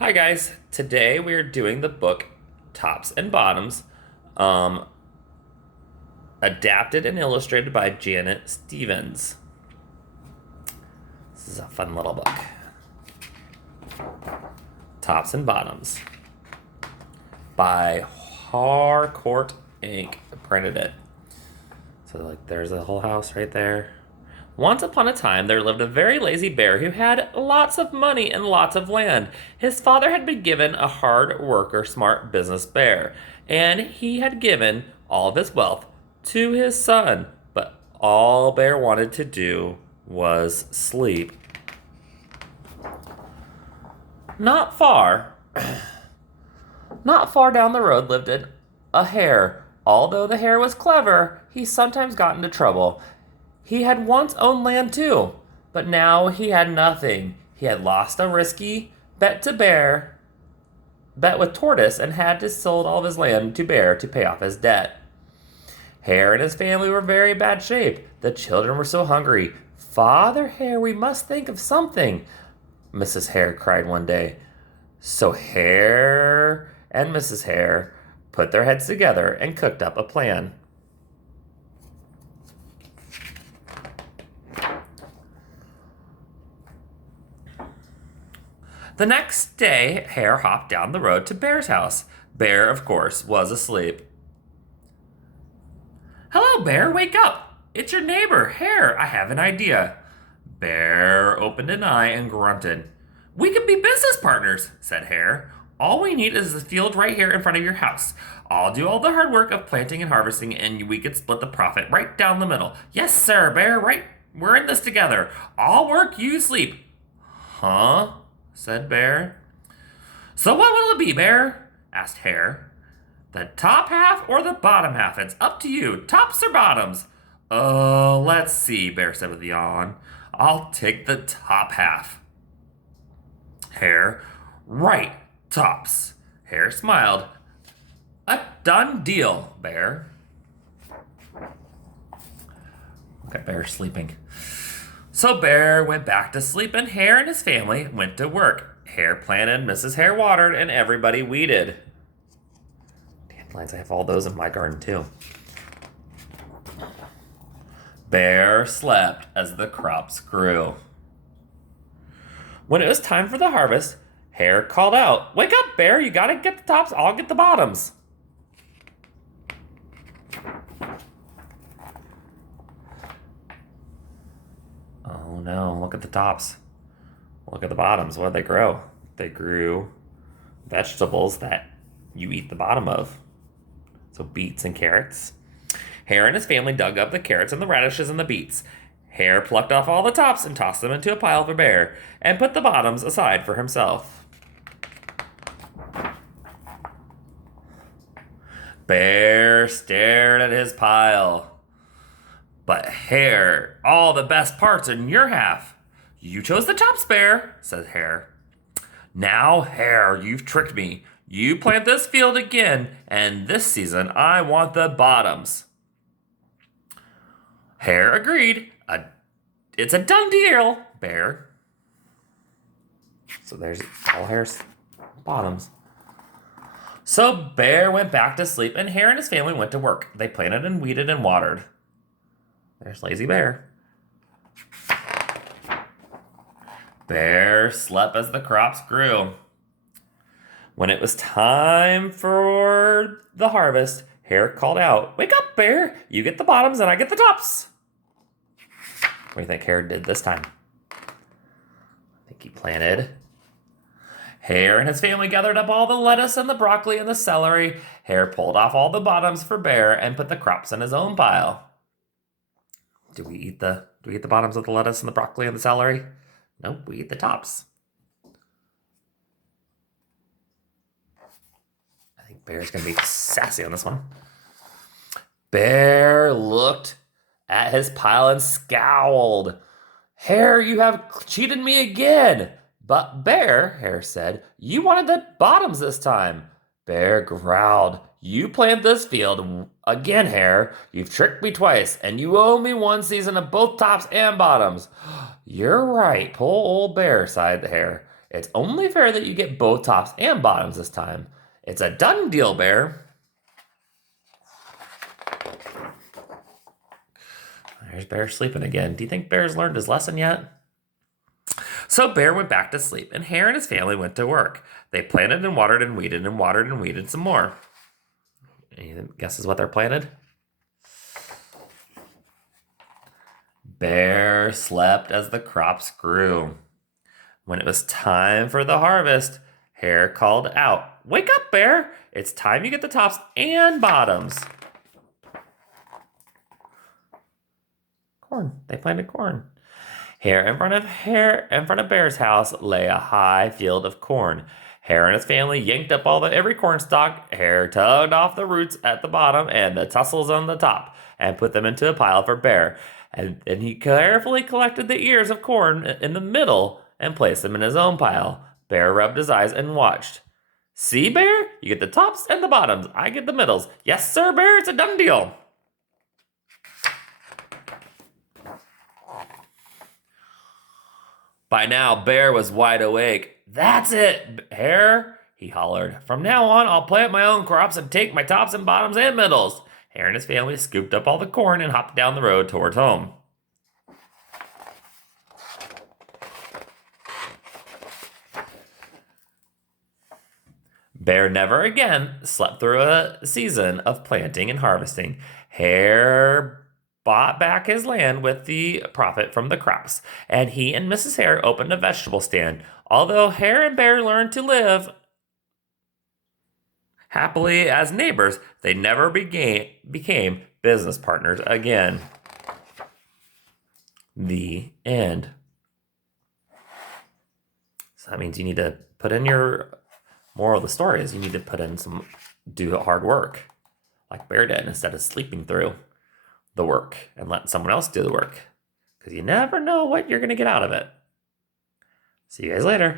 Hi guys. Today we are doing the book Tops and Bottoms, um, adapted and illustrated by Janet Stevens. This is a fun little book. Tops and Bottoms by Harcourt Inc. Printed it. So there's a whole house right there. Once upon a time, there lived a very lazy bear who had lots of money and lots of land. His father had been given a hard worker, smart business bear, and he had given all of his wealth to his son. But all Bear wanted to do was sleep. Not far, not far down the road lived a hare. Although the hare was clever, he sometimes got into trouble. He had once owned land too, but now he had nothing. He had lost a risky bet with Tortoise, and had to sold all of his land to Bear to pay off his debt. Hare and his family were very bad shape. The children were so hungry. Father Hare, we must think of something, Mrs. Hare cried one day. So Hare and Mrs. Hare put their heads together and cooked up a plan. The next day, Hare hopped down the road to Bear's house. Bear, of course, was asleep. Hello, Bear, wake up! It's your neighbor, Hare. I have an idea. Bear opened an eye and grunted. We could be business partners, said Hare. All we need is the field right here in front of your house. I'll do all the hard work of planting and harvesting, and we could split the profit right down the middle. Yes, sir, Bear, right? We're in this together. I'll work, you sleep. Huh? Said Bear. So what will it be, Bear? Asked Hare. The top half or the bottom half? It's up to you. Tops or bottoms? Oh, let's see, Bear said with a yawn. I'll take the top half. Hare. Right, tops. Hare smiled. A done deal, Bear. Look at Bear sleeping. So Bear went back to sleep, and Hare and his family went to work. Hare planted, Mrs. Hare watered, and everybody weeded. Dandelions, I have all those in my garden too. Bear slept as the crops grew. When it was time for the harvest, Hare called out, Wake up, Bear, you gotta get the tops, I'll get the bottoms. Oh no, look at the tops. Look at the bottoms. What did they grow? They grew vegetables that you eat the bottom of. So beets and carrots. Hare and his family dug up the carrots and the radishes and the beets. Hare plucked off all the tops and tossed them into a pile for Bear, and put the bottoms aside for himself. Bear stared at his pile. But Hare, all the best parts in your half. You chose the tops, Bear, said Hare. Now, Hare, you've tricked me. You plant this field again, and this season I want the bottoms. Hare agreed. It's a done deal, Bear. So there's all Hare's bottoms. So Bear went back to sleep, and Hare and his family went to work. They planted and weeded and watered. There's Lazy Bear. Bear slept as the crops grew. When it was time for the harvest, Hare called out, Wake up, Bear! You get the bottoms and I get the tops. What do you think Hare did this time? I think he planted. Hare and his family gathered up all the lettuce and the broccoli and the celery. Hare pulled off all the bottoms for Bear and put the crops in his own pile. Do we eat the bottoms of the lettuce and the broccoli and the celery? Nope, we eat the tops. I think Bear's gonna be sassy on this one. Bear looked at his pile and scowled. Hare, you have cheated me again. But Bear, Hare said, you wanted the bottoms this time. Bear growled. You plant this field again, Hare. You've tricked me twice, and you owe me one season of both tops and bottoms. You're right, poor old Bear, sighed the Hare. It's only fair that you get both tops and bottoms this time. It's a done deal, Bear. There's Bear sleeping again. Do you think Bear's learned his lesson yet? So Bear went back to sleep, and Hare and his family went to work. They planted and watered and weeded some more. Any guesses what they're planted? Bear slept as the crops grew. When it was time for the harvest, Hare called out, "Wake up, Bear! It's time you get the tops and bottoms." Corn. They planted corn. In front of Bear's house lay a high field of corn. Hare and his family yanked up every corn stalk. Hare tugged off the roots at the bottom and the tassels on the top and put them into a pile for Bear. And he carefully collected the ears of corn in the middle and placed them in his own pile. Bear rubbed his eyes and watched. "See, Bear? You get the tops and the bottoms. I get the middles. Yes, sir, Bear. It's a done deal." By now, Bear was wide awake. "That's it, Hare," he hollered. "From now on, I'll plant my own crops and take my tops and bottoms and middles." Hare and his family scooped up all the corn and hopped down the road towards home. Bear never again slept through a season of planting and harvesting. Hare bought back his land with the profit from the crops, and he and Mrs. Hare opened a vegetable stand. Although Hare and Bear learned to live happily as neighbors, they never became business partners again. The end. So that means you need to put in your moral of the story is you need to do hard work like Bear did instead of sleeping through the work and let someone else do the work, because you never know what you're going to get out of it. See you guys later.